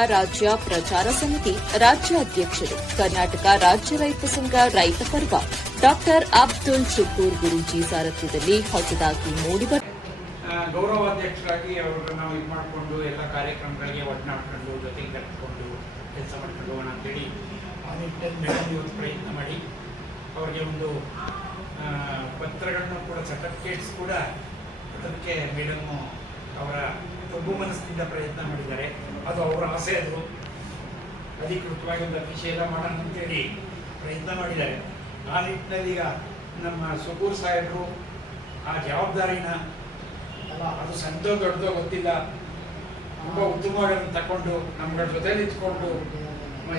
ರಾಜ್ಯ ಪ್ರಚಾರ ಸಮಿತಿ ರಾಜ್ಯ ಅಧ್ಯಕ್ಷರು ಕರ್ನಾಟಕ ರಾಜ್ಯ ರೈತ ಸಂಘ ರೈತ ಪರ್ವ ಡಾಕ್ಟರ್ ಅಬ್ದುಲ್ ಶುಕೂರ್ ಗುರೂಜಿ ಸಾರಥ್ಯದಲ್ಲಿ ಹೊಸದಾಗಿ ಮೂಡಿಬಂದ ಗೌರವಾಧ್ಯಕ್ಷರಾಗಿ ಅವರನ್ನು ನಾವು ಇದು ಮಾಡಿಕೊಂಡು ಎಲ್ಲ ಕಾರ್ಯಕ್ರಮಗಳಿಗೆ ಒಡನಾಡ್ಕೊಂಡು ಜೊತೆಗೆ ಕರೆದುಕೊಂಡು ಕೆಲಸ ಮಾಡ್ಕೊಂಡು ಹೋಗೋಣ ಅಂತೇಳಿ ಆ ನಿಟ್ಟಿನಲ್ಲಿ ಮೇಡಮ್ ಇವತ್ತು ಪ್ರಯತ್ನ ಮಾಡಿ ಅವರಿಗೆ ಒಂದು ಪತ್ರಗಳನ್ನು ಕೂಡ ಸರ್ಟಿಫಿಕೇಟ್ಸ್ ಕೂಡ ಅದಕ್ಕೆ ಮೇಡಮ್ಮು ಅವರ ತುಂಬು ಮನಸ್ಸಿನಿಂದ ಪ್ರಯತ್ನ ಮಾಡಿದ್ದಾರೆ. ಅದು ಅವರ ಆಸೆ, ಅದು ಅಧಿಕೃತವಾಗಿ ಒಂದು ನಿಷೇಧ ಮಾಡೋಣ ಅಂತೇಳಿ ಪ್ರಯತ್ನ ಮಾಡಿದ್ದಾರೆ. ಆ ನಿಟ್ಟಿನಲ್ಲಿ ಈಗ ನಮ್ಮ ಸುಕೂರ್ ಸಾಹೇಬರು ಆ ಜವಾಬ್ದಾರಿನ ಅದು ಸಣ್ಣದೋ ದೊಡ್ಡದೋ ಗೊತ್ತಿಲ್ಲ, ತುಂಬ ಉತ್ತಮವಾಗಿ ಅದನ್ನು ತಗೊಂಡು ನಮ್ಗಳ ಜೊತೆ ನಿಂತ್ಕೊಂಡು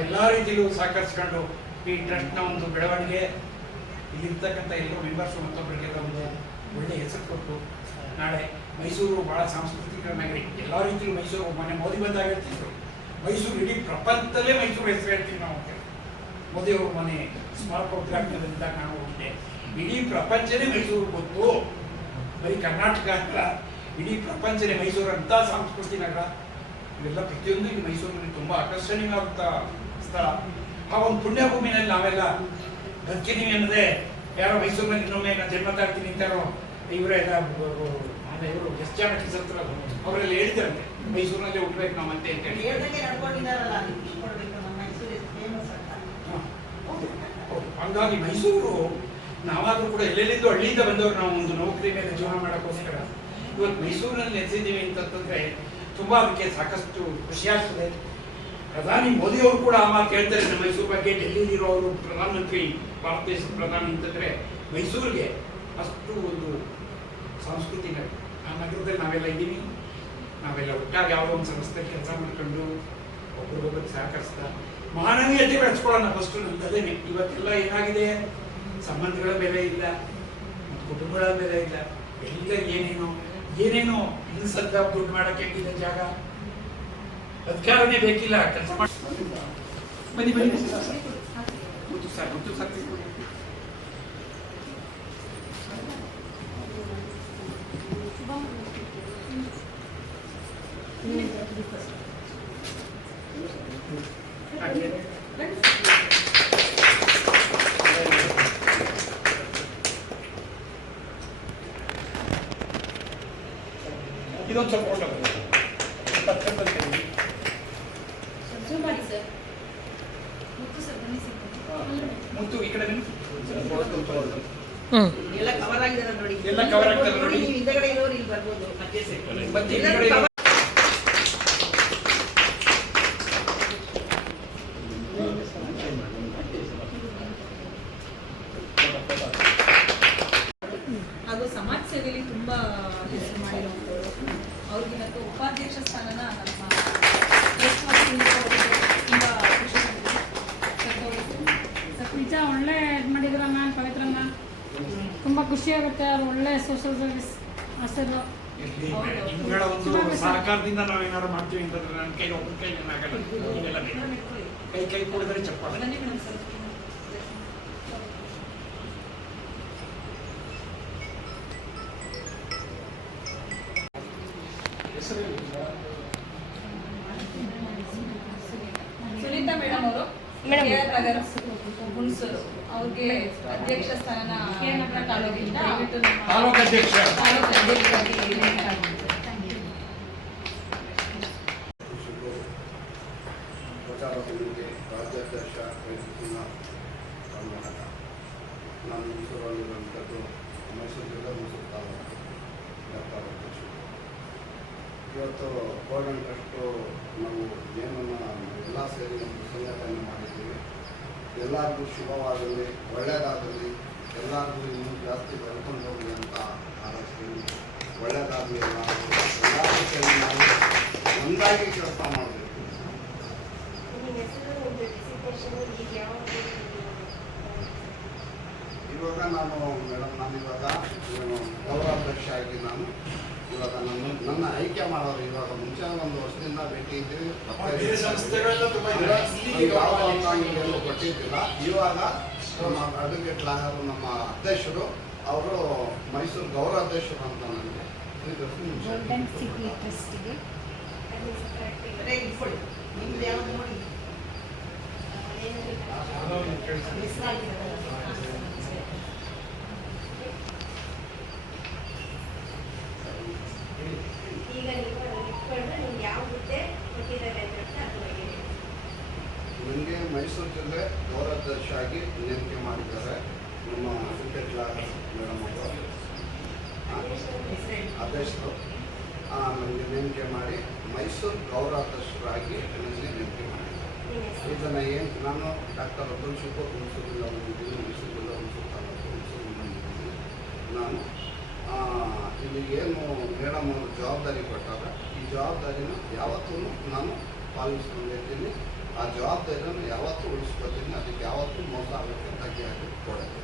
ಎಲ್ಲ ರೀತಿಯಲ್ಲೂ ಸಹಕರಿಸ್ಕೊಂಡು ಈ ಟ್ರಸ್ಟ್ನ ಒಂದು ಬೆಳವಣಿಗೆ ಇಲ್ಲಿರ್ತಕ್ಕಂಥ ಎಲ್ಲರೂ ಮೆಂಬರ್ಸು ಮತ್ತೊಬ್ಬರಿಗೆಲ್ಲ ಒಂದು ಒಳ್ಳೆಯ ಹೆಸರು ಕೊಟ್ಟು ನಾಳೆ ಮೈಸೂರು ಭಾಳ ಸಾಂಸ್ಕೃತಿಕ ನಗರಿ, ಎಲ್ಲ ರೀತಿಯಲ್ಲೂ ಮೈಸೂರು ಮೊನ್ನೆ ಮೋದಿ ಬಂದಾಗ ಹೇಳ್ತಿದ್ರು ಮೈಸೂರು ಇಡೀ ಪ್ರಪಂಚದಲ್ಲೇ ಮೈಸೂರು ಹೆಸರು ಹೇಳ್ತೀವಿ ನಾವು. ಮೋದಿಯವರು ಮೊನ್ನೆ ಸ್ಮಾರಕ ಉದ್ಘಾಟನೆದಾಗ ನಾವು ಹೋಗಿದ್ದೆ, ಇಡೀ ಪ್ರಪಂಚನೇ ಮೈಸೂರು ಗೊತ್ತು, ಬರೀ ಕರ್ನಾಟಕ ಅಲ್ಲ ಇಡೀ ಪ್ರಪಂಚನೇ ಮೈಸೂರು ಅಂತ ಸಾಂಸ್ಕೃತಿಕ ನಗರ. ಇವೆಲ್ಲ ಪ್ರತಿಯೊಂದು ಈ ಮೈಸೂರಿನಲ್ಲಿ ತುಂಬ ಆಕರ್ಷಣೀಯವಾದಂಥ ಸ್ಥಳ. ಆ ಒಂದು ಪುಣ್ಯಭೂಮಿನಲ್ಲಿ ನಾವೆಲ್ಲ ಬದುಕಿದೀವಿ ಅನ್ನೋದೇ, ಯಾರೋ ಮೈಸೂರಿನಲ್ಲಿ ಇನ್ನೊಮ್ಮೆ ನಾನು ಜನ್ಮ ತಾಡ್ತೀನಿ ಅಂತಾರೋ ಇವರೆಲ್ಲ ಇವರು ಎಷ್ಟು ಜನ ಕಿಸತ್ರ ಅವರೆಲ್ಲ ಹೇಳಿದ್ರಂತೆ ಮೈಸೂರಿನಲ್ಲೇ ಹುಟ್ಟಬೇಕು ನಾವಂತೆ ಅಂತ ಹೇಳಿ. ಹಂಗಾಗಿ ಮೈಸೂರು ನಾವಾದ್ರೂ ಕೂಡ ಎಲ್ಲೆಲ್ಲಿಂದ ಹಳ್ಳಿಯಿಂದ ಬಂದವರು, ನಾವು ಒಂದು ನೌಕರಿ ಮೇಲೆ ಜೀವನ ಮಾಡೋಕ್ಕೋಸ್ಕರ ಇವತ್ತು ಮೈಸೂರಿನಲ್ಲಿ ನೆಲೆಸಿದ್ದೀವಿ ಅಂತಂದ್ರೆ ತುಂಬಾ ಅದಕ್ಕೆ ಸಾಕಷ್ಟು ಖುಷಿಯಾಗ್ತದೆ. ಪ್ರಧಾನಿ ಮೋದಿ ಅವರು ಕೂಡ ಆ ಮಾತು ಹೇಳ್ತಾರೆ, ನಮ್ಮ ಮೈಸೂರು ಬಗ್ಗೆ ಡೆಲ್ಲಿಲಿರೋರು ಪ್ರಧಾನಮಂತ್ರಿ, ಭಾರತ ದೇಶದ ಪ್ರಧಾನಿ ಅಂತಂದ್ರೆ ಮೈಸೂರಿಗೆ ಅಷ್ಟು ಒಂದು ಸಾಂಸ್ಕೃತಿಕ ಆ ನಗರದಲ್ಲಿ ನಾವೆಲ್ಲ ಇದ್ದೀವಿ. ನಾವೆಲ್ಲ ಒಟ್ಟಾಗಿ ಯಾವುದೋ ಒಂದು ಸಂಸ್ಥೆ ಕೆಲಸ ಮಾಡ್ಕೊಂಡು ಒಬ್ಬರಿಗೊಬ್ಬರಿಗೆ ಸಹಕರಿಸ್ತಾ ಮಾನವೀಯತೆ ಬೆಳೆಸ್ಕೊಳ್ಳೋಣ ಫಸ್ಟು ನನ್ನದೇನೆ. ಇವತ್ತೆಲ್ಲ ಏನಾಗಿದೆ, ಸಂಬಂಧಗಳ ಬೆಲೆ ಇಲ್ಲ, ಕುಟುಂಬಗಳ ಬೆಲೆ ಇಲ್ಲ, ಎಲ್ಲ ಏನೇನೋ ಇನ್ನು ಸದ್ದ ದುಡ್ಡು ಮಾಡಕ್ಕೆ ಇದೆ ಜಾಗ, ಅಧಿಕಾರನೇ ಬೇಕಿಲ್ಲ, ಕೆಲಸ ಮಾಡಿ ಬನ್ನಿ ಮುತ್ತು ಸರ್ ಇದೊಂದು ಸ್ವಲ್ಪ ಮುತ್ತು ಈ ಕಡೆ ಎಲ್ಲ ಕವರ್ ಆಗಿದ್ದಾರೆ ನೋಡಿ, ಎಲ್ಲ ಕವರ್ ಆಗ್ತಾರೆ ನೋಡಿ. ಹಿಂದಗಡೆ ಇರೋರು ಇಲ್ಲಿ ಬರ್ಬೋದು. ಅದು ಸಮಾಜ ಸೇವೆಯಲ್ಲಿ ತುಂಬಾ ಹೆಸರು ಮಾಡಿರುವಂಥವ್ರು. ಅವ್ರಿಗೆ ಮತ್ತು ಉಪಾಧ್ಯಕ್ಷ ಸ್ಥಾನನ ನಮ್ಮ ನಿಜ ಒಳ್ಳೆ ಇದು ಮಾಡಿದ್ರಮ್ಮ ಪವಿತ್ರಮ್ಮ, ತುಂಬ ಖುಷಿ ಆಗುತ್ತೆ. ಅವ್ರು ಒಳ್ಳೆ ಸೋಷಿಯಲ್ ಸರ್ವಿಸ್ ಹೆಸರು. ನಿಮ್ಗಳ ಒಂದು ಸಹಕಾರದಿಂದ ನಾವೇನಾದ್ರು ಮಾಡ್ತೀವಿ ಅಂತಂದ್ರೆ ನನ್ನ ಕೈ ಒಬ್ಬನ ಕೈ ಆಗಲ್ಲ, ಕೈ ಕೊಡಿದ್ರೆ ಚಪ್ಪಾಳೆ. ಸುನೀತಾ ಮೇಡಮ್ ಅವರು ನಗರ ಹುಣಸೂರು, ಅವ್ರಿಗೆ ಅಧ್ಯಕ್ಷ ಸ್ಥಾನ ತಾಲೂಕಿಂದ ತಾಲೂಕು ಅಧ್ಯಕ್ಷ ಪ್ರಚಾರ ಸಮಿತಿ ರಾಜ್ಯಾಧ್ಯಕ್ಷ ಕರ್ನಾಟಕ. ನಾನು ಮೈಸೂರಲ್ಲಿರುವಂಥದ್ದು ಮೈಸೂರು ಜಿಲ್ಲೆ ಮೈಸೂರು ತಾಲೂಕು ಅಧ್ಯಕ್ಷ. ಇವತ್ತು ಗೋಲ್ಡನ್ ಟ್ರಸ್ಟು ನಾವು ಏನನ್ನು ಎಲ್ಲ ಸೇರಿ ಒಂದು ಸಂಘಟನೆ ಮಾಡಿದ್ದೀವಿ. ಎಲ್ಲರಿಗೂ ಶುಭವಾಗಲಿ, ಒಳ್ಳೆಯದಾಗಲಿ, ಎಲ್ಲರಿಗೂ ಇನ್ನೂ ಜಾಸ್ತಿ ಬೆಳ್ಕೊಂಡು ಹೋಗಲಿ ಅಂತ ಆಲೋಚನೆ. ಒಳ್ಳೆಯದಾಗಲಿ, ಎಲ್ಲರಿಗೂ ಸೇರಿ ನಾವು ಒಂದಾಗಿ ಕೆಲಸ ಮಾಡಬೇಕು. ಇವಾಗ ನಾನು ಇವಾಗ ಗೌರವಾಧ್ಯಕ್ಷ ಆಗಿ ಇವಾಗ ನನ್ನ ಆಯ್ಕೆ ಮಾಡೋರು. ಇವಾಗ ಮುಂಚೆ ಒಂದು ವರ್ಷದಿಂದ ಭೇಟಿ ಇದ್ದೀವಿ, ಕೊಟ್ಟಿದ್ದಿಲ್ಲ. ಇವಾಗ ನಮ್ಮ ಅಡ್ವೊಕೇಟ್ ಲಾಯರು ನಮ್ಮ ಅಧ್ಯಕ್ಷರು ಅವರು ಮೈಸೂರು ಗೌರವಾಧ್ಯಕ್ಷರು ಅಂತ ನನಗೆ ಗೋಲ್ಡನ್ ಸಿಟಿ ಟ್ರಸ್ಟಿಗೆ ಈಗ ನೀವು ಇಟ್ಕೊಂಡು ನಿಮ್ಗೆ ಯಾವ ಹುದ್ದೆ ಕೊಟ್ಟಿದ್ದಾರೆ ಅಂತ ಅದ್ರ ಬಗ್ಗೆ ಹೇಳಿ. ನನಗೆ ಮೈಸೂರು ಜಿಲ್ಲೆ ಗೌರವಾಧ್ಯಕ್ಷ ಆಗಿ ನೇಮಕ ಮಾಡಿದ್ದಾರೆ ನಮ್ಮ ವೆಂಕಟೇಶ್ವರ ಮೇಡಮ್ ಅವರು ಅಧ್ಯಕ್ಷರು ನನಗೆ ನೇಮಕ ಮಾಡಿ ಮೈಸೂರು ಗೌರವಾಧ್ಯಕ್ಷರಾಗಿ ನನಗೆ ನೇಮಕ ಮಾಡಿದ್ದಾರೆ. ಇದನ್ನು ಏನು ನಾನು ಡಾಕ್ಟರ್ ಅಬ್ದುಲ್ ಶುಕೂರ್ ಹುಣಸೂರು ಜಿಲ್ಲಾ ಬಂದಿದ್ದೀನಿ, ಮೈಸೂರು ಜಿಲ್ಲಾ ಹುಣಸೂರು ತಾಲೂಕು ಹುಣಸೂರು ಬಂದಿದ್ದೀನಿ. ನಾನು ಇಲ್ಲಿ ಏನು ಮೇಡಮ್ ಅವರು ಜವಾಬ್ದಾರಿ ಕೊಟ್ಟಾಗ ಈ ಜವಾಬ್ದಾರಿನ ಯಾವತ್ತೂ ನಾನು ಪಾಲಿಸ್ಕೊಂಡಿರ್ತೀನಿ. ಆ ಜವಾಬ್ದಾರಿಯನ್ನು ಯಾವತ್ತೂ ಉಳಿಸ್ಕೊತೀನಿ. ಅದಕ್ಕೆ ಯಾವತ್ತೂ ಮೋಸ ಆಗೋಕ್ಕೆ ತಗ್ಗಿ ಹಾಕಿ ಕೊಡೋದು.